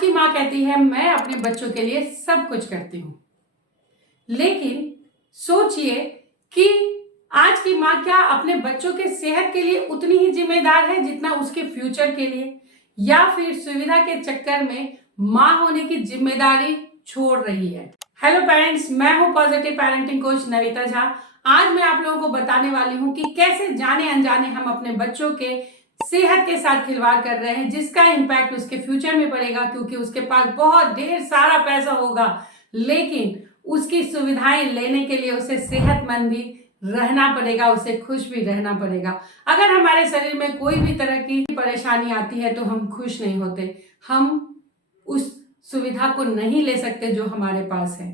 की माँ कहती है मैं अपने बच्चों के लिए सब कुछ करती हूँ, लेकिन सोचिए कि आज की माँ क्या अपने बच्चों के सेहत के लिए उतनी ही जिम्मेदार है जितना उसके फ्यूचर के लिए, या फिर सुविधा के चक्कर में माँ होने की जिम्मेदारी छोड़ रही है। हेलो पेरेंट्स, मैं हूँ positive parenting coach Navita Jha. आज मैं आप लोगों को बताने वाली हूँ कि कैसे जाने अनजाने हम अपने बच्चों के सेहत के साथ खिलवाड़ कर रहे हैं, जिसका इम्पैक्ट उसके फ्यूचर में पड़ेगा, क्योंकि उसके पास बहुत ढेर सारा पैसा होगा, लेकिन उसकी सुविधाएं लेने के लिए उसे सेहतमंद भी रहना पड़ेगा, उसे खुश भी रहना पड़ेगा। अगर हमारे शरीर में कोई भी तरह की परेशानी आती है तो हम खुश नहीं होते, हम उस सुविधा को नहीं ले सकते जो हमारे पास है।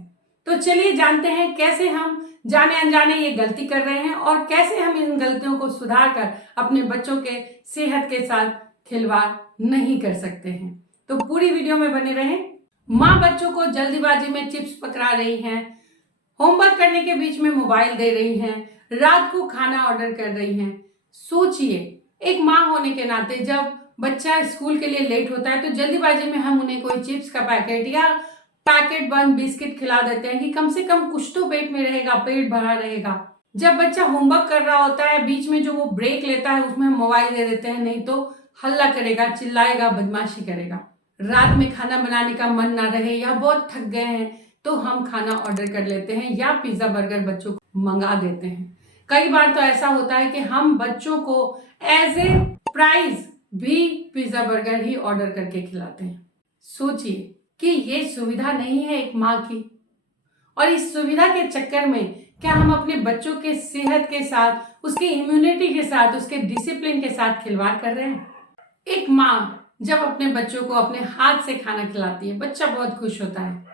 तो चलिए जानते हैं कैसे हम जाने अनजाने ये गलती कर रहे हैं और कैसे हम इन गलतियों को सुधार कर अपने बच्चों के सेहत के साथ खिलवाड़ नहीं कर सकते हैं। तो पूरी वीडियो में बने रहें। माँ बच्चों को जल्दीबाजी में चिप्स पकड़ा रही हैं, होमवर्क करने के बीच में मोबाइल दे रही हैं, रात को खाना ऑर्डर कर रही हैं। सोचिए, एक माँ होने के नाते जब बच्चा स्कूल के लिए लेट होता है तो जल्दीबाजी में हम उन्हें कोई चिप्स का पैकेट या पैकेट बंद बिस्किट खिला देते हैं कि कम से कम कुछ तो पेट में रहेगा, पेट भरा रहेगा। जब बच्चा होमवर्क कर रहा होता है, बीच में जो वो ब्रेक लेता है उसमें हम मोबाइल दे देते हैं, नहीं तो हल्ला करेगा, चिल्लाएगा, बदमाशी करेगा। रात में खाना बनाने का मन ना रहे या बहुत थक गए हैं तो हम खाना ऑर्डर कर लेते हैं या पिज्जा बर्गर बच्चों को मंगा देते हैं। कई बार तो ऐसा होता है कि हम बच्चों को एज ए प्राइज भी पिज्जा बर्गर ही ऑर्डर करके खिलाते हैं। सोचिए कि ये सुविधा नहीं है एक माँ की, और इस सुविधा के चक्कर में क्या हम अपने बच्चों के सेहत के साथ, उसके इम्यूनिटी के साथ, उसके डिसिप्लिन के साथ खिलवाड़ कर रहे हैं। एक माँ जब अपने बच्चों को अपने हाथ से खाना खिलाती है, बच्चा बहुत खुश होता है।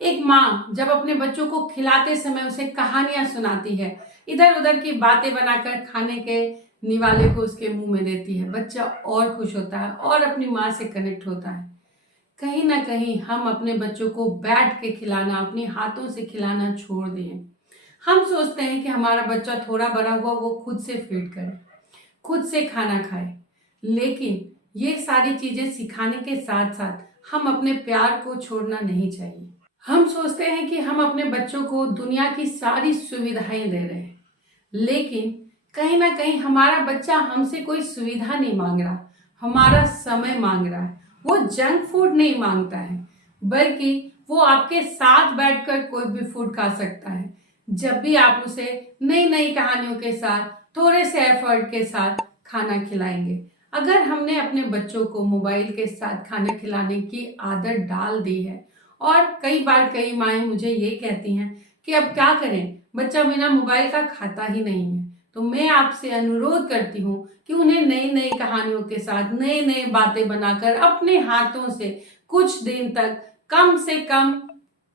एक माँ जब अपने बच्चों को खिलाते समय उसे कहानियां सुनाती है, इधर उधर की बातें बनाकर खाने के निवाले को उसके मुंह में देती है, बच्चा और खुश होता है और अपनी माँ से कनेक्ट होता है। कहीं ना कहीं हम अपने बच्चों को बैठ के खिलाना, अपने हाथों से खिलाना छोड़ दिए। हम सोचते हैं कि हमारा बच्चा थोड़ा बड़ा हुआ, वो खुद से फीड करे, खुद से खाना खाए, लेकिन ये सारी चीजें सिखाने के साथ साथ हम अपने प्यार को छोड़ना नहीं चाहिए। हम सोचते हैं कि हम अपने बच्चों को दुनिया की सारी सुविधाएं दे रहे हैं, लेकिन कहीं ना कहीं हमारा बच्चा हमसे कोई सुविधा नहीं मांग रहा, हमारा समय मांग रहा है। वो जंक फूड नहीं मांगता है, बल्कि वो आपके साथ बैठकर कोई भी फूड खा सकता है, जब भी आप उसे नई नई कहानियों के साथ, थोड़े से एफर्ट के साथ खाना खिलाएंगे। अगर हमने अपने बच्चों को मोबाइल के साथ खाना खिलाने की आदत डाल दी है, और कई बार कई माएँ मुझे ये कहती हैं कि अब क्या करें, बच्चा बिना मोबाइल का खाता ही नहीं है, तो मैं आपसे अनुरोध करती हूँ कि उन्हें नई नई कहानियों के साथ नए नए बातें बनाकर अपने हाथों से कुछ दिन तक, कम से कम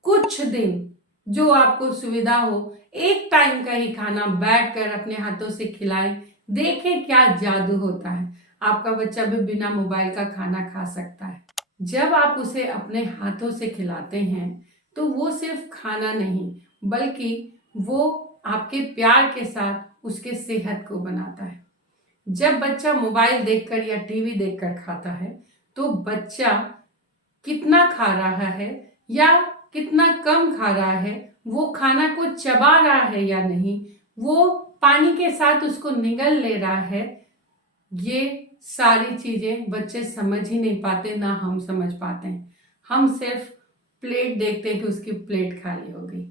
कुछ दिन, जो आपको सुविधा हो, एक टाइम का ही खाना बैठकर अपने हाथों से खिलाएं। देखें क्या जादू होता है, आपका बच्चा भी बिना मोबाइल का खाना खा सकता है। जब आप उसे अपने हाथों से खिलाते हैं तो वो सिर्फ खाना नहीं, बल्कि वो आपके प्यार के साथ उसके सेहत को बनाता है। जब बच्चा मोबाइल देखकर या टीवी देखकर खाता है तो बच्चा कितना खा रहा है या कितना कम खा रहा है, वो खाना को चबा रहा है या नहीं, वो पानी के साथ उसको निगल ले रहा है, ये सारी चीजें बच्चे समझ ही नहीं पाते, ना हम समझ पाते हैं। हम सिर्फ प्लेट देखते हैं कि उसकी प्लेट खाली हो गई।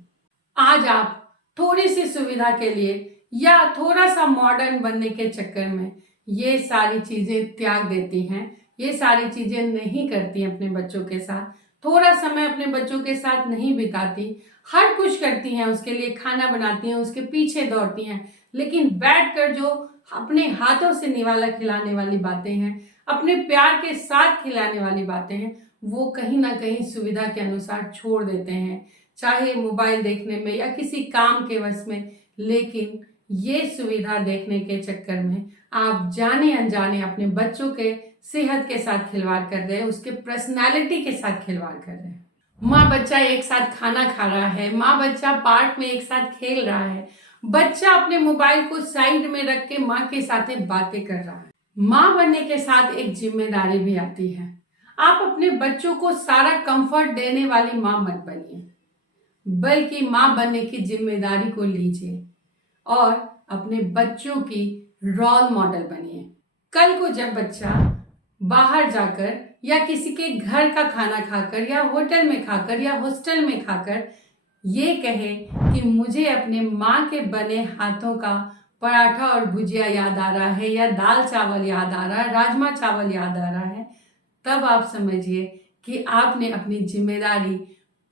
आज आप थोड़ी सी सुविधा के लिए या थोड़ा सा मॉडर्न बनने के चक्कर में ये सारी चीजें त्याग देती हैं, ये सारी चीजें नहीं करती अपने बच्चों के साथ, थोड़ा समय अपने बच्चों के साथ नहीं बिताती, हर कुछ करती हैं, उसके लिए खाना बनाती हैं, उसके पीछे दौड़ती हैं, लेकिन बैठकर जो अपने हाथों से निवाला खिलाने वाली बातें हैं, अपने प्यार के साथ खिलाने वाली बातें हैं, वो कहीं ना कहीं सुविधा के अनुसार छोड़ देते हैं, चाहे मोबाइल देखने में या किसी काम के वश में। लेकिन ये सुविधा देखने के चक्कर में आप जाने अनजाने अपने बच्चों के सेहत के साथ खिलवाड़ कर रहे हैं, उसके पर्सनालिटी के साथ खिलवाड़ कर रहे हैं। माँ बच्चा एक साथ खाना खा रहा है, माँ बच्चा पार्क में एक साथ खेल रहा है, बच्चा अपने मोबाइल को साइड में रख के माँ के साथ बातें कर रहा है। माँ बनने के साथ एक जिम्मेदारी भी आती है। आप अपने बच्चों को सारा कंफर्ट देने वाली माँ मत बनिए, बल्कि माँ बनने की जिम्मेदारी को लीजिए और अपने बच्चों की रोल मॉडल बनिए। कल को जब बच्चा बाहर जाकर या किसी के घर का खाना खाकर या होटल में खाकर या हॉस्टल में खाकर ये कहे कि मुझे अपने माँ के बने हाथों का पराठा और भुजिया याद आ रहा है, या दाल चावल याद आ रहा है, राजमा चावल याद आ रहा है, तब आप समझिए कि आपने अपनी जिम्मेदारी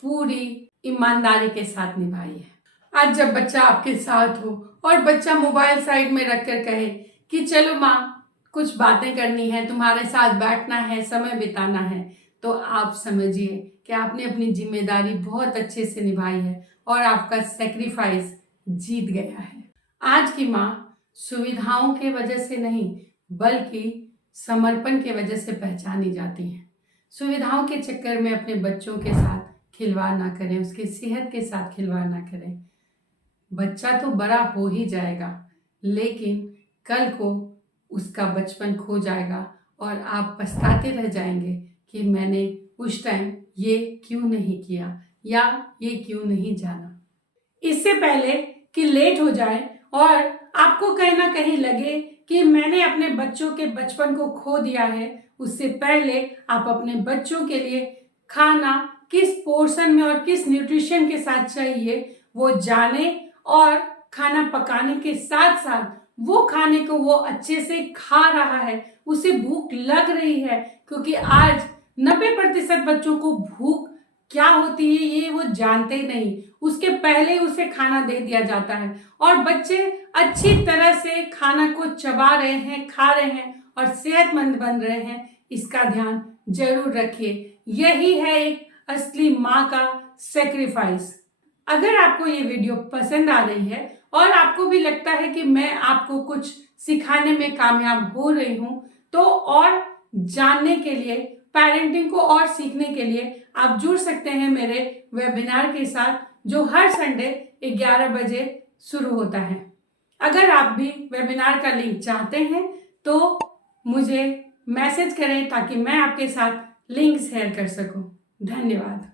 पूरी ईमानदारी के साथ निभाई है। आज जब बच्चा आपके साथ हो और बच्चा मोबाइल साइड में रखकर कहे कि चलो माँ कुछ बातें करनी है, तुम्हारे साथ बैठना है, समय बिताना है, तो आप समझिए कि आपने अपनी जिम्मेदारी बहुत अच्छे से निभाई है और आपका सेक्रीफाइस जीत गया है। आज की माँ सुविधाओं के वजह से नहीं बल्कि समर्पण के वजह से पहचानी जाती हैं। सुविधाओं के चक्कर में अपने बच्चों के साथ खिलवाड़ ना करें, उसकी सेहत के साथ खिलवाड़ ना करें। बच्चा तो बड़ा हो ही जाएगा, लेकिन कल को उसका बचपन खो जाएगा और आप पछताते रह जाएंगे कि मैंने उस टाइम ये क्यों नहीं किया या ये क्यों नहीं जाना। इससे पहले कि लेट हो जाए और आपको कहीं ना कहीं लगे कि मैंने अपने बच्चों के बचपन को खो दिया है, उससे पहले आप अपने बच्चों के लिए खाना किस पोर्शन में और किस न्यूट्रिशन के साथ चाहिए वो जाने और खाना पकाने के साथ साथ वो खाने को वो अच्छे से खा रहा है, उसे भूख लग रही है, क्योंकि आज 90% बच्चों को भूख क्या होती है ये वो जानते नहीं, उसके पहले उसे खाना दे दिया जाता है और बच्चे अच्छी तरह से खाना को चबा रहे हैं, खा रहे हैं और सेहतमंद बन रहे हैं। इसका ध्यान जरूर रखिए। यही है एक असली माँ का सेक्रीफाइस। अगर आपको ये वीडियो पसंद आ रही है और आपको भी लगता है कि मैं आपको कुछ सिखाने में कामयाब हो रही हूँ, तो और जानने के लिए, पेरेंटिंग को और सीखने के लिए आप जुड़ सकते हैं मेरे वेबिनार के साथ, जो हर संडे 11 बजे शुरू होता है। अगर आप भी वेबिनार का लिंक चाहते हैं तो मुझे मैसेज करें ताकि मैं आपके साथ लिंक शेयर कर सकूं। धन्यवाद।